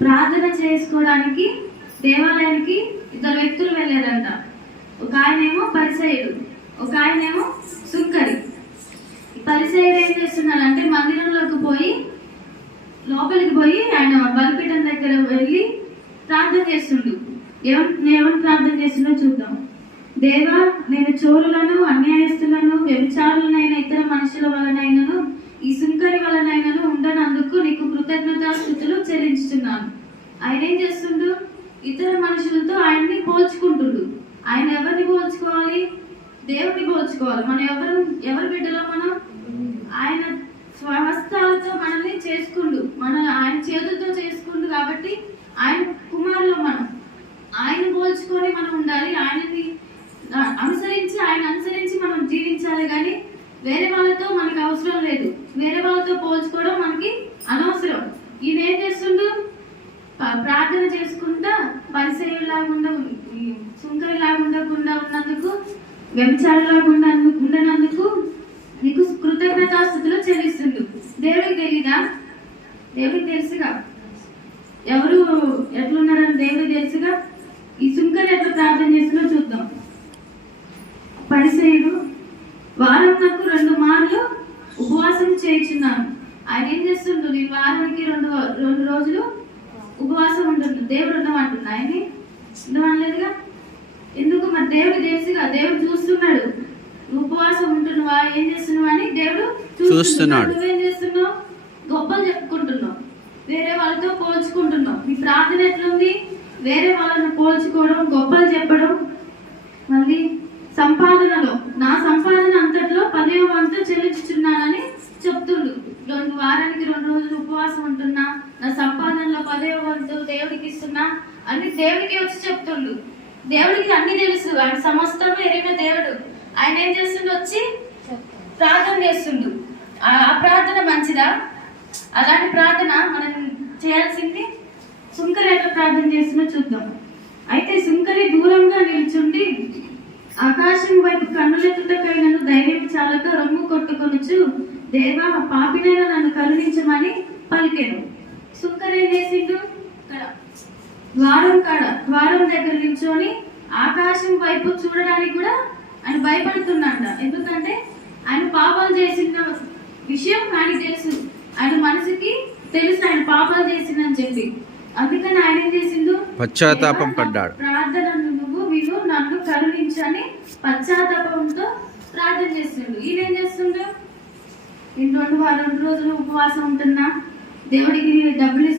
ప్రార్థన చేసుకోవడానికి దేవాలయానికి ఇద్దరు వ్యక్తులు వెళ్ళారంట. ఒక ఆయనేమో పరిసయుడు ఒక ఆయనేమో సుంకరి. పరిసయుడు ఏం చేస్తున్నాడంటే మందిరంలోకి పోయి లోపలికి పోయి ఆయన బలిపీఠం దగ్గర వెళ్ళి ప్రార్థన చేస్తుండు. ఏమని ఏమని ప్రార్థన చేస్తుండో చూద్దాం. దేవా నేను చోరు అన్యాయస్తులను వ్యభిచారులనైన ఇతర మనుషుల వలనైనను ఈ సుంకరి వలనైనను ఉండనందుకు నీకు కృతజ్ఞతాస్థుతులు ఆయన ఏం చేస్తుండు? ఇతర మనుషులతో ఆయన్ని పోల్చుకుంటుండు. ఆయన ఎవరిని పోల్చుకోవాలి? దేవుడిని పోల్చుకోవాలి. మనం ఎవరు ఎవరి బిడ్డలో మనం? ఆయన స్వహస్తాలతో మనల్ని చేసుకుండు. మన ఆయన చేతులతో చేసుకుండు కాబట్టి ఆయన కుమారులో మనం. ఆయన పోల్చుకొని మనం ఉండాలి. ఆయనని అనుసరించి ఆయన అనుసరించి మనం జీవించాలి కానీ వేరే వాళ్ళతో మనకి అవసరం లేదు. వేరే వాళ్ళతో పోల్చుకోవడం మనకి అనవసరం. ఇదేంటే ప్రార్థన చేసుకుంటా పరిచయలాగా ఉండ సుంకరిలాగా ఉండకుండా ఉన్నందుకు వ్యభిచారులాగా ఉండనందుకు నీకు కృతజ్ఞతాస్థుతులు చెల్లిస్తుండు. దేవుడికి తెలీదా? దేవుడికి తెలుసుగా? ఎవరు ఎట్లున్నారని దేవుడికి తెలుసుగా? ఈ సుంకరి ఎట్లా ప్రార్థన చేస్తుందో చూద్దాం. పరిసయుడు వారం నాకు రెండు మార్లు ఉపవాసం చేయించున్నాను ఆయన ఏం చేస్తుండ్రు నేను వారానికి రెండు రెండు రోజులు ఉపవాసం ఉంటుండ్రు దేవుడు ఉండమంటున్నా ఆయన్ని ఉండమనలేదుగా ఎందుకు మరి దేవుడు తెలుసుగా? దేవుడు చూస్తున్నాడు. ఉపవాసం ఉంటున్నావా? ఏం చేస్తున్నావా అని దేవుడు చూస్తున్నాడు. నువ్వేం చేస్తున్నావు? గొప్పలు చెప్పుకుంటున్నావు. వేరే వాళ్ళతో పోల్చుకుంటున్నావు. నీ ప్రార్థన ఎట్లుంది? వేరే వాళ్ళని పోల్చుకోవడం గొప్పలు చెప్పడం మళ్ళీ సంపాదనలో. నా సంపాదన అంతట్లో పదే వంతు చెల్లించుచున్నానని వారానికి రెండు రోజులు ఉపవాసం ఉంటున్నా నా సంపాదనలో పదే వంతు దేవుడికి ఇస్తున్నా అని దేవుడికి వచ్చి చెప్తుండు. దేవుడికి అన్ని తెలుసు ఆయన సమస్తం ఎరిగిన దేవుడు. ఆయన ఏం చేస్తుండు వచ్చి ప్రార్థన చేస్తుండు. ఆ ప్రార్థన మంచిదా? అలాంటి ప్రార్థన మనం చేయాల్సింది సుంకరి ఎట్లా ప్రార్థన చేస్తుందో చూద్దాం. అయితే సుంకరి దూరంగా నిల్చుండి ఆకాశం వైపు కన్నులెత్తుటకైనను ధైర్యం చాలక రొమ్ము కొట్టుకొనుచు దేవా పాపినైనా నన్ను కరుణించమని పలికాను. సుంకరి ఏం చేసిండు ద్వారం కాడ ద్వారం దగ్గర నిల్చొని ఆకాశం వైపు చూడడానికి కూడా ఆయన భయపడుతున్నాడ ఎందుకంటే ఆయన పాపాలు చేసిన విషయం ఆయనకి తెలుసు. ఆయన మనసుకి తెలుసు ఆయన పాపాలు చేసిందని చెప్పి. అందుకని ఆయన ఏం చేసిండు? పశ్చాత్తాపం పడ్డాడు. ప్రార్థనను నువ్వు విను నన్ను కరుణించని పశ్చాత్తాపంతో ప్రార్థన చేస్తుండు ఈయన ఇటువంటి వారు రెండు రెండు రోజులు ఉపవాసం ఉంటున్నా. దేవుడికి డబ్బులు